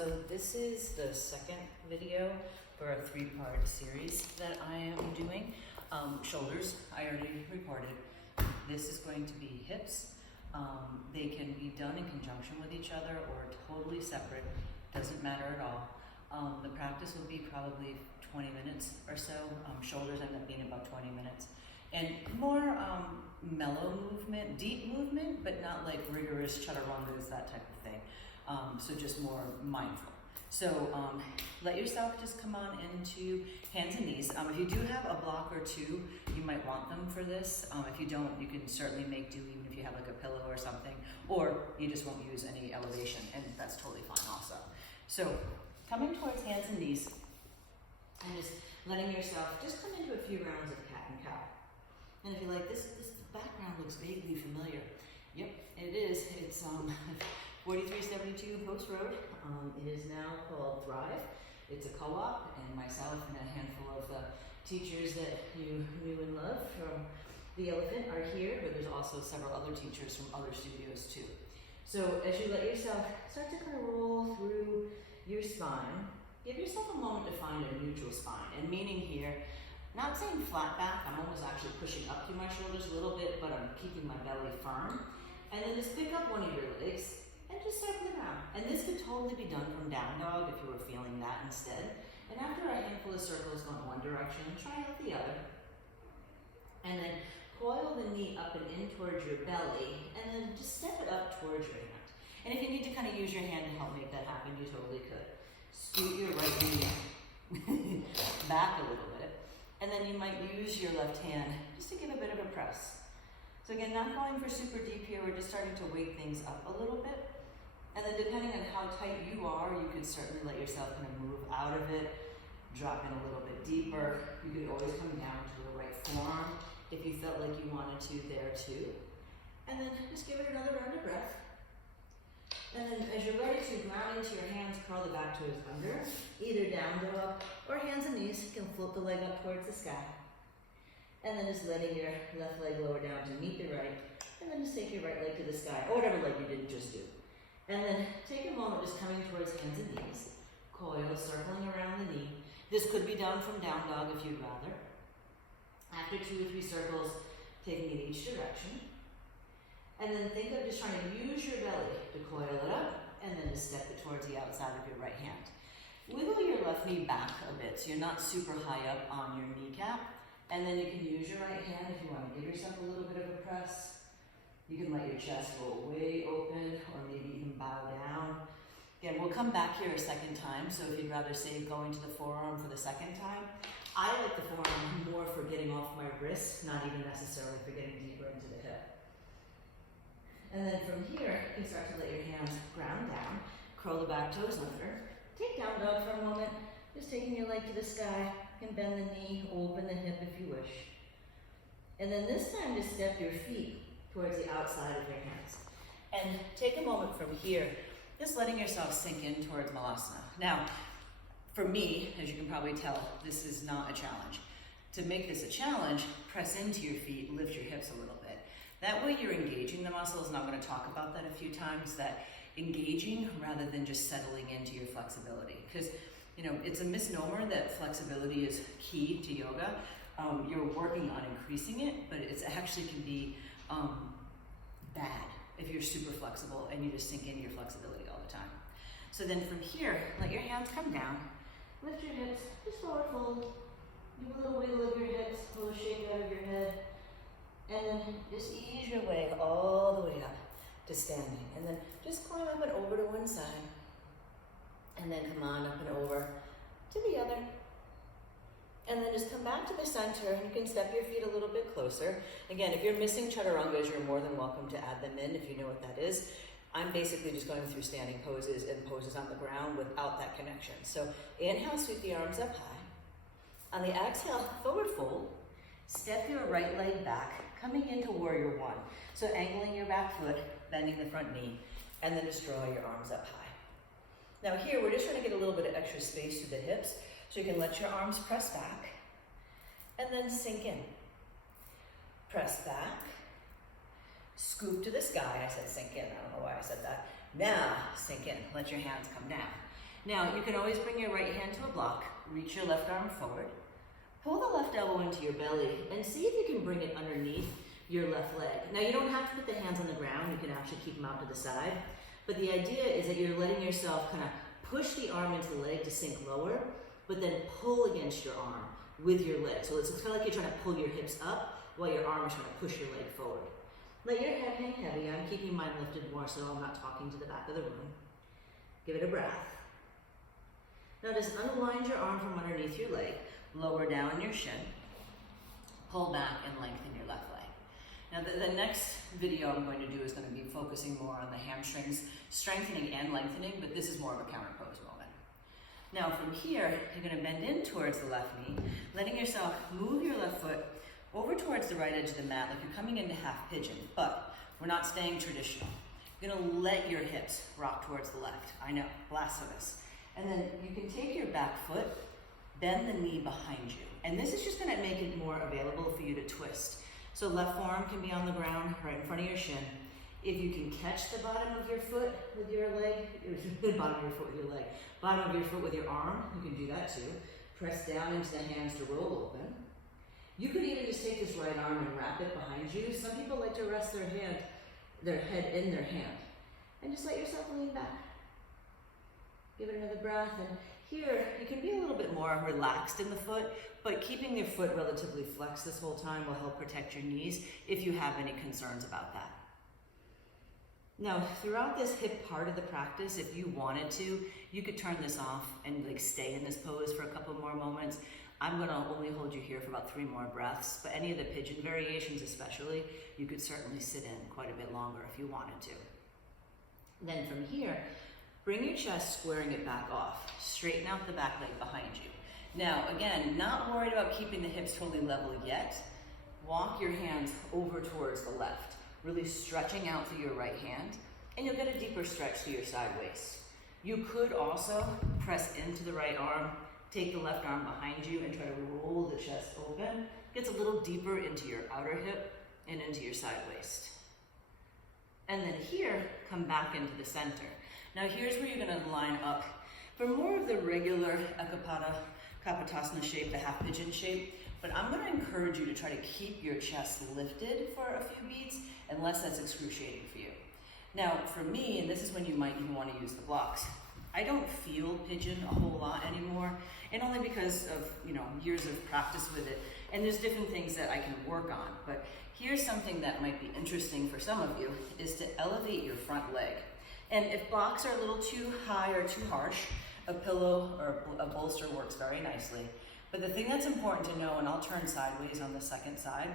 So this is the second video for a 3-part series that I am doing. Shoulders, I already recorded. This is going to be hips. They can be done in conjunction with each other or totally separate, doesn't matter at all. The practice will be probably 20 minutes or so. Shoulders end up being about 20 minutes. And more mellow movement, deep movement, but not like rigorous chaturangas, that type of thing. So just more mindful. So let yourself just come on into hands and knees. If you do have a block or two, you might want them for this. If you don't, you can certainly make do even if you have like a pillow or something, or you just won't use any elevation, and that's totally fine also. So coming towards hands and knees, and just letting yourself just come into a few rounds of cat and cow. And if you like, this background looks vaguely familiar. Yep, it is. It's 4372 Post Road. It is now called Thrive. It's a co-op, and myself and a handful of teachers that you knew and loved from The Elephant are here, but there's also several other teachers from other studios too. So as you let yourself start to kind of roll through your spine, give yourself a moment to find a neutral spine. And meaning here, not saying flat back, I'm almost actually pushing up through my shoulders a little bit, but I'm keeping my belly firm. And then just pick up one of your legs and just circle around. And this could totally be done from down dog if you were feeling that instead. And after a handful of circles going one direction, try out the other. And then coil the knee up and in towards your belly, and then just step it up towards your hand. And if you need to kind of use your hand to help make that happen, you totally could. Scoot your right knee back a little bit. And then you might use your left hand just to give a bit of a press. So again, not going for super deep here, we're just starting to wake things up a little bit. And then depending on how tight you are, you can certainly let yourself kind of move out of it, drop in a little bit deeper. You could always come down to the right forearm if you felt like you wanted to there too. And then just give it another round of breath. And then as you're ready to ground into your hands, curl the back toes under, either down dog or hands and knees. You can float the leg up towards the sky. And then just letting your left leg lower down to meet the right. And then just take your right leg to the sky, or whatever leg you didn't just do. And then take a moment just coming towards hands and knees. Coil, circling around the knee. This could be done from down dog if you'd rather. After 2 or 3 circles, taking it each direction. And then think of just trying to use your belly to coil it up, and then just step it towards the outside of your right hand. Wiggle your left knee back a bit so you're not super high up on your kneecap. And then you can use your right hand if you want to give yourself a little bit of a press. You can let your chest roll way open, or maybe even bow down. Again, we'll come back here a second time, so if you'd rather say going to the forearm for the second time, I like the forearm more for getting off my wrist, not even necessarily for getting deeper into the hip. And then from here, you can start to let your hands ground down, curl the back toes under, take down dog for a moment, just taking your leg to the sky, you can bend the knee, open the hip if you wish. And then this time, just step your feet towards the outside of your hands. And take a moment from here, just letting yourself sink in towards Malasana. Now, for me, as you can probably tell, this is not a challenge. To make this a challenge, press into your feet, lift your hips a little bit. That way you're engaging the muscles, and I'm going to talk about that a few times, that engaging rather than just settling into your flexibility. Because, you know, it's a misnomer that flexibility is key to yoga. You're working on increasing it, but it actually can be bad if you're super flexible and you just sink into your flexibility all the time. So then from here, let your hands come down, lift your hips, just forward fold, do a little wiggle of your hips, a little shake out of your head, and then just ease your way all the way up to standing. And then just climb up and over to one side, and then come on up and over to the other. And then just come back to the center, and you can step your feet a little bit closer. Again, if you're missing chaturangas, you're more than welcome to add them in if you know what that is. I'm basically just going through standing poses and poses on the ground without that connection. So inhale, sweep the arms up high. On the exhale, forward fold. Step your right leg back, coming into warrior one. So angling your back foot, bending the front knee, and then just draw your arms up high. Now here, we're just trying to get a little bit of extra space through the hips. So you can let your arms press back, and then sink in. Press back, scoop to the sky. I said sink in, I don't know why I said that. Now, sink in, let your hands come down. Now, you can always bring your right hand to a block, reach your left arm forward, pull the left elbow into your belly, and see if you can bring it underneath your left leg. Now, you don't have to put the hands on the ground, you can actually keep them out to the side, but the idea is that you're letting yourself kind of push the arm into the leg to sink lower, but then pull against your arm with your leg. So it's kind of like you're trying to pull your hips up while your arm is trying to push your leg forward. Let your head hang heavy. I'm keeping mine lifted more so I'm not talking to the back of the room. Give it a breath. Now just unwind your arm from underneath your leg, lower down your shin, pull back and lengthen your left leg. Now the next video I'm going to do is going to be focusing more on the hamstrings, strengthening and lengthening, but this is more of a counter pose moment. Now from here, you're going to bend in towards the left knee, letting yourself move your left foot over towards the right edge of the mat like you're coming into half pigeon, but we're not staying traditional. You're going to let your hips rock towards the left. I know, blasphemous. And then you can take your back foot, bend the knee behind you. And this is just going to make it more available for you to twist. So left forearm can be on the ground, right in front of your shin. If you can catch the bottom of your foot with your leg, bottom of your foot with your leg, bottom of your foot with your arm, you can do that too. Press down into the hands to roll open. You could even just take this right arm and wrap it behind you. Some people like to rest their head in their hand. And just let yourself lean back. Give it another breath, and here you can be a little bit more relaxed in the foot, but keeping your foot relatively flexed this whole time will help protect your knees if you have any concerns about that. Now, throughout this hip part of the practice, if you wanted to, you could turn this off and stay in this pose for a couple more moments. I'm gonna only hold you here for about 3 more breaths, but any of the pigeon variations especially, you could certainly sit in quite a bit longer if you wanted to. Then from here, bring your chest, squaring it back off. Straighten out the back leg behind you. Now, again, not worried about keeping the hips totally level yet. Walk your hands over towards the left, really stretching out through your right hand, and you'll get a deeper stretch through your side waist. You could also press into the right arm, take the left arm behind you, and try to roll the chest open. Gets a little deeper into your outer hip and into your side waist. And then here, come back into the center. Now here's where you're going to line up for more of the regular Ekapada Kapotasana shape, the half pigeon shape, but I'm going to encourage you to try to keep your chest lifted for a few beats unless that's excruciating for you. Now for me, and this is when you might even want to use the blocks, I don't feel pigeon a whole lot anymore, and only because of years of practice with it, and there's different things that I can work on, but here's something that might be interesting for some of you, is to elevate your front leg. And if blocks are a little too high or too harsh, a pillow or a bolster works very nicely. But the thing that's important to know, and I'll turn sideways on the second side,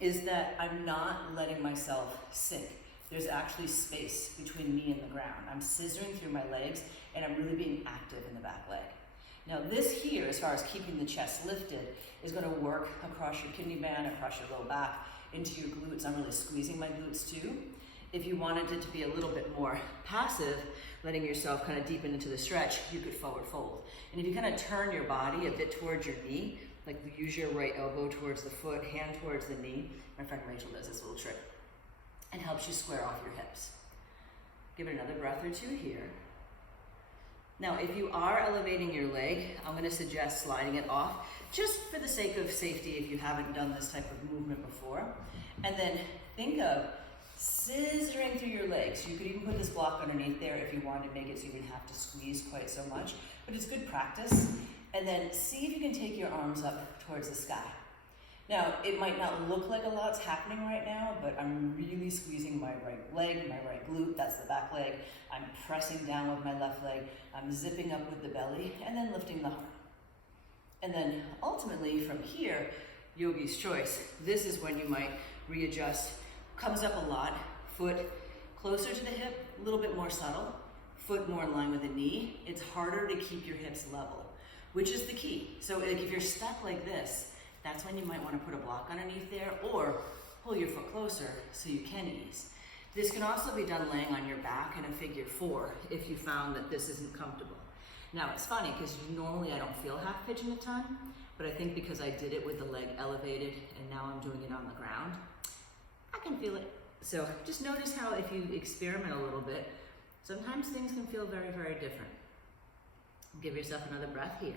is that I'm not letting myself sink. There's actually space between me and the ground. I'm scissoring through my legs, and I'm really being active in the back leg. Now this here, as far as keeping the chest lifted, is going to work across your kidney band, across your low back, into your glutes. I'm really squeezing my glutes too. If you wanted it to be a little bit more passive, letting yourself kind of deepen into the stretch, you could forward fold. And if you kind of turn your body a bit towards your knee, like use your right elbow towards the foot, hand towards the knee. My friend Rachel does this little trick. It helps you square off your hips. Give it another breath or two here. Now, if you are elevating your leg, I'm going to suggest sliding it off, just for the sake of safety if you haven't done this type of movement before. And then think of scissoring through your legs. You could even put this block underneath there if you wanted to make it so you wouldn't have to squeeze quite so much, but it's good practice. And then see if you can take your arms up towards the sky. Now, it might not look like a lot's happening right now, but I'm really squeezing my right leg, my right glute, that's the back leg. I'm pressing down with my left leg. I'm zipping up with the belly and then lifting the heart. And then ultimately from here, yogi's choice. This is when you might readjust. Comes up a lot, foot closer to the hip, a little bit more subtle, foot more in line with the knee. It's harder to keep your hips level, which is the key. So if you're stuck like this, that's when you might want to put a block underneath there or pull your foot closer so you can ease. This can also be done laying on your back in a figure 4 if you found that this isn't comfortable. Now it's funny because normally I don't feel half pigeon a ton, but I think because I did it with the leg elevated and now I'm doing it on the ground, I can feel it. So just notice how if you experiment a little bit, sometimes things can feel very, very different. Give yourself another breath here.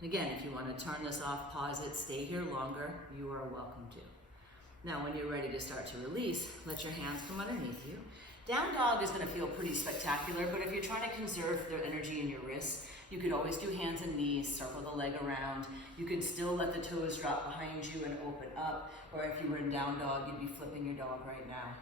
And again, if you want to turn this off, pause it, stay here longer, you are welcome to. Now, when you're ready to start to release, let your hands come underneath you. Down dog is going to feel pretty spectacular, but if you're trying to conserve the energy in your wrists, you could always do hands and knees, circle the leg around. You could still let the toes drop behind you and open up, or if you were in down dog, you'd be flipping your dog right now.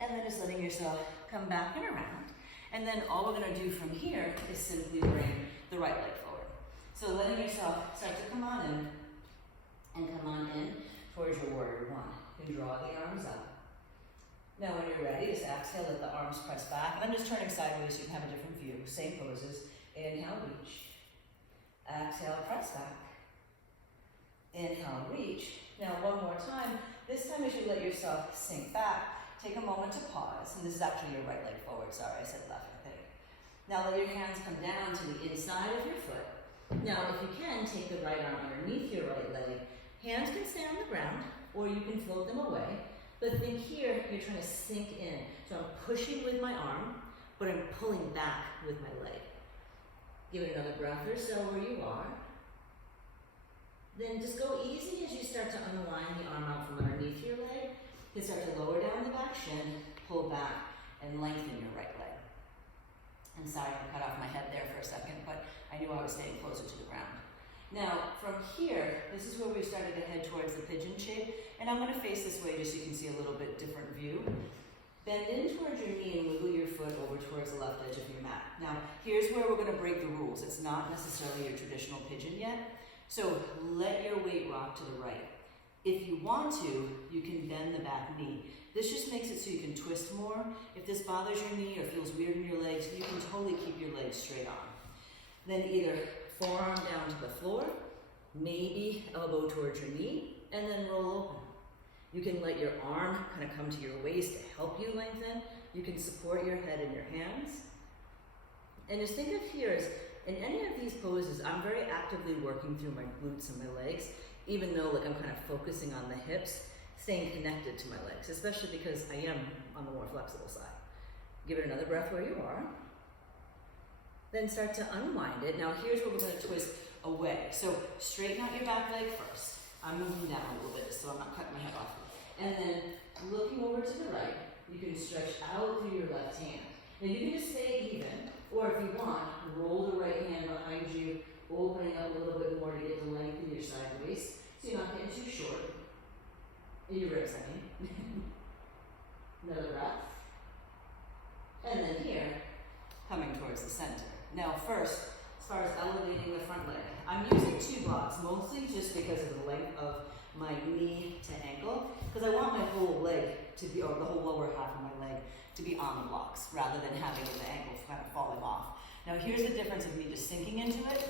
And then just letting yourself come back and around. And then all we're going to do from here is simply bring the right leg forward. So letting yourself start to come on in, and come on in towards your warrior one. And draw the arms up. Now when you're ready, just exhale, let the arms press back. And I'm just turning sideways so you can have a different view. Same poses. Inhale, reach. Exhale, press back. Inhale, reach. Now one more time. This time as you let yourself sink back, take a moment to pause. And this is actually your right leg forward. Sorry, I said left, I think. Now let your hands come down to the inside of your foot. Now if you can, take the right arm underneath your right leg. Hands can stay on the ground, or you can float them away. But think here, you're trying to sink in. So I'm pushing with my arm, but I'm pulling back with my leg. Give it another breath or so where you are. Then just go easy as you start to unwind the arm out from underneath your leg. You start to lower down the back shin, pull back, and lengthen your right leg. I'm sorry I cut off my head there for a second, but I knew I was staying closer to the ground. Now, from here, this is where we started to head towards the pigeon shape, and I'm going to face this way just so you can see a little bit different view. Bend in towards your knee and wiggle your foot over towards the left edge of your mat. Now, here's where we're going to break the rules. It's not necessarily your traditional pigeon yet, so let your weight rock to the right. If you want to, you can bend the back knee. This just makes it so you can twist more. If this bothers your knee or feels weird in your legs, you can totally keep your legs straight on. Then either forearm down to the floor, maybe elbow towards your knee, and then roll open. You can let your arm kind of come to your waist to help you lengthen. You can support your head in your hands. And just think of here as, in any of these poses, I'm very actively working through my glutes and my legs, even though I'm kind of focusing on the hips, staying connected to my legs, especially because I am on the more flexible side. Give it another breath where you are. Then start to unwind it. Now here's where we're going to twist away. So straighten out your back leg first. I'm moving down a little bit so I'm not cutting my head off. And then looking over to the right, you can stretch out through your left hand. Now you can just stay even, or if you want, roll the right hand behind you, opening up a little bit more to get the length in your side waist, so you're not getting too short. In your ribs, I mean. Another breath. And then here, coming towards the center. Now first, as far as elevating the front leg, I'm using 2 blocks, mostly just because of the length of my knee to ankle, because I want my whole leg to be, or the whole lower half of my leg to be on the blocks, rather than having the ankle kind of falling off. Now here's the difference of me just sinking into it.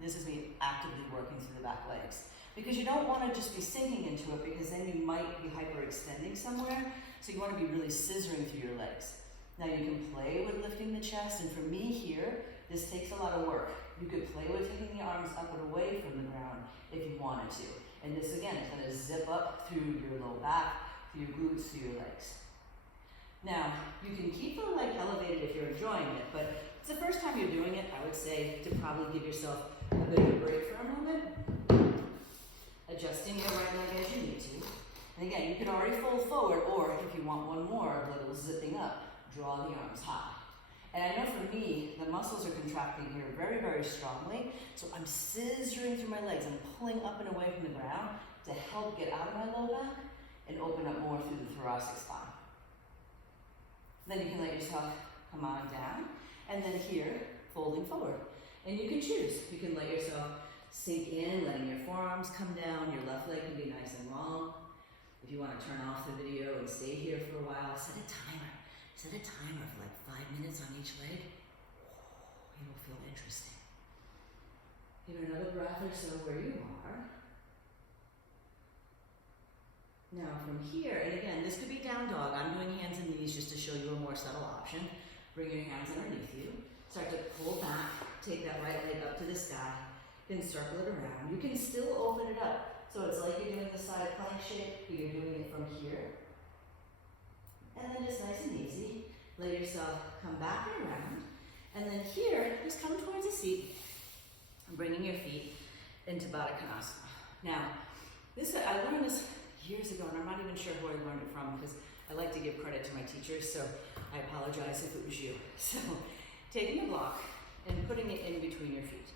This is me actively working through the back legs. Because you don't want to just be sinking into it, because then you might be hyperextending somewhere, so you want to be really scissoring through your legs. Now you can play with lifting the chest, and for me here, this takes a lot of work. You could play with taking the arms up and away from the ground if you wanted to. And this again is going to zip up through your low back, through your glutes, through your legs. Now, you can keep the leg elevated if you're enjoying it, but it's the first time you're doing it, I would say to probably give yourself a bit of a break for a moment. Adjusting your right leg as you need to. And again, you can already fold forward, or if you want one more, a little zipping up. Draw the arms high. And I know for me, the muscles are contracting here very, very strongly. So I'm scissoring through my legs. I'm pulling up and away from the ground to help get out of my low back and open up more through the thoracic spine. Then you can let yourself come on down. And then here, folding forward. And you can choose. You can let yourself sink in, letting your forearms come down. Your left leg can be nice and long. If you want to turn off the video and stay here for a while, set a timer. Set a timer for like 5 minutes on each leg. It will feel interesting. Give it another breath or so where you are. Now from here, and again, this could be down dog. I'm doing hands and knees just to show you a more subtle option. Bring your hands underneath you. Start to pull back. Take that right leg up to the sky. Then circle it around. You can still open it up. So it's like you're doing the side plank shape, but you're doing it from here. And then just nice and easy, let yourself come back and around. And then here, just come towards the seat, bringing your feet into Baddha Konasana. Now, I learned this years ago, and I'm not even sure who I learned it from because I like to give credit to my teachers, so I apologize if it was you. So, taking a block and putting it in between your feet.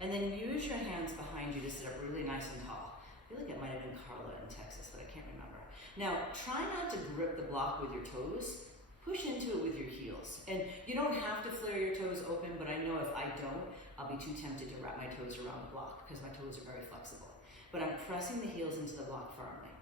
And then use your hands behind you to sit up really nice and tall. I feel like it might have been Carla in Texas, but I can't remember. Now, try not to grip the block with your toes. Push into it with your heels. And you don't have to flare your toes open, but I know if I don't, I'll be too tempted to wrap my toes around the block because my toes are very flexible. But I'm pressing the heels into the block firmly.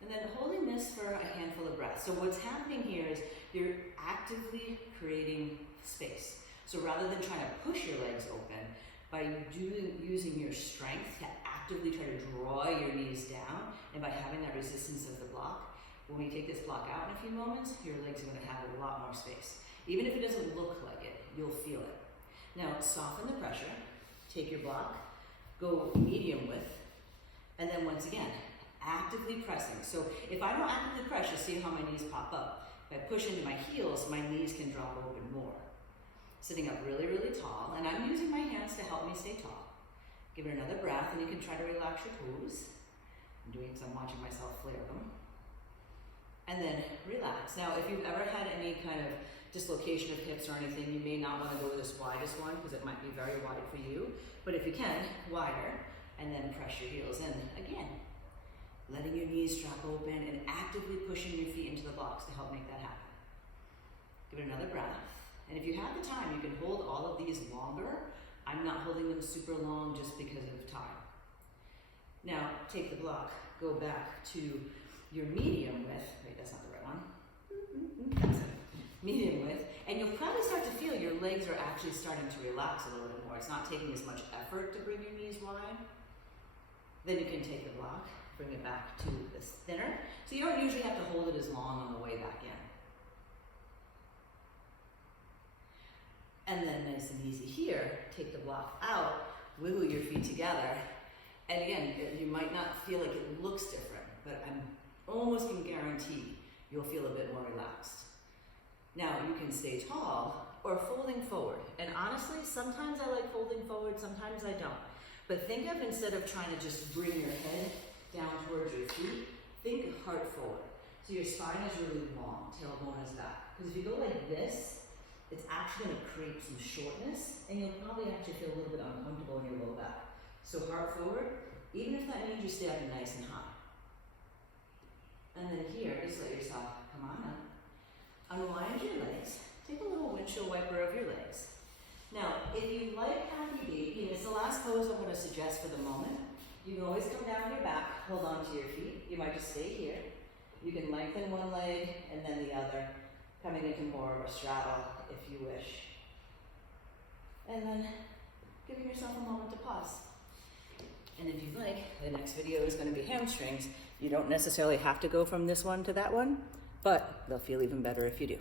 And then holding this for a handful of breaths. So what's happening here is you're actively creating space. So rather than trying to push your legs open, by using your strength to actively try to draw your knees down, and by having that resistance of the block, when we take this block out in a few moments, your legs are going to have a lot more space. Even if it doesn't look like it, you'll feel it. Now, soften the pressure. Take your block, go medium width, and then once again, actively pressing. So if I don't actively press, you'll see how my knees pop up. If I push into my heels, my knees can drop open more. Sitting up really, really tall, and I'm using my hands to help me stay tall. Give it another breath, and you can try to relax your toes. I'm doing some watching myself flare them. And then relax. Now, if you've ever had any kind of dislocation of hips or anything, you may not want to go with this widest one because it might be very wide for you. But if you can, wider, and then press your heels in. Again, letting your knees drop open and actively pushing your feet into the blocks to help make that happen. Give it another breath. And if you have the time, you can hold all of these longer. I'm not holding them super long just because of time. Now, take the block, go back to your medium width. Wait, that's not the right one. That's it. Medium width. And you'll probably start to feel your legs are actually starting to relax a little bit more. It's not taking as much effort to bring your knees wide. Then you can take the block, bring it back to this thinner. So you don't usually have to hold it as long on the way back in. And then nice and easy here, take the block out, wiggle your feet together. And again, you might not feel like it looks different, but I'm almost can guarantee you'll feel a bit more relaxed. Now you can stay tall or folding forward. And honestly, sometimes I like folding forward, sometimes I don't. But think of, instead of trying to just bring your head down towards your feet, think heart forward. So your spine is really long, tailbone is back. Because if you go like this, it's actually going to create some shortness, and you'll probably actually feel a little bit uncomfortable in your low back. So heart forward, even if that means you stay up nice and high. And then here, just let yourself come on up. Unwind your legs. Take a little windshield wiper of your legs. Now, if you like happy baby, and it's the last pose I'm going to suggest for the moment, you can always come down your back, hold on to your feet. You might just stay here. You can lengthen one leg and then the other, coming into more of a straddle if you wish. And then giving yourself a moment to pause. And if you like, the next video is going to be hamstrings. You don't necessarily have to go from this one to that one, but they'll feel even better if you do.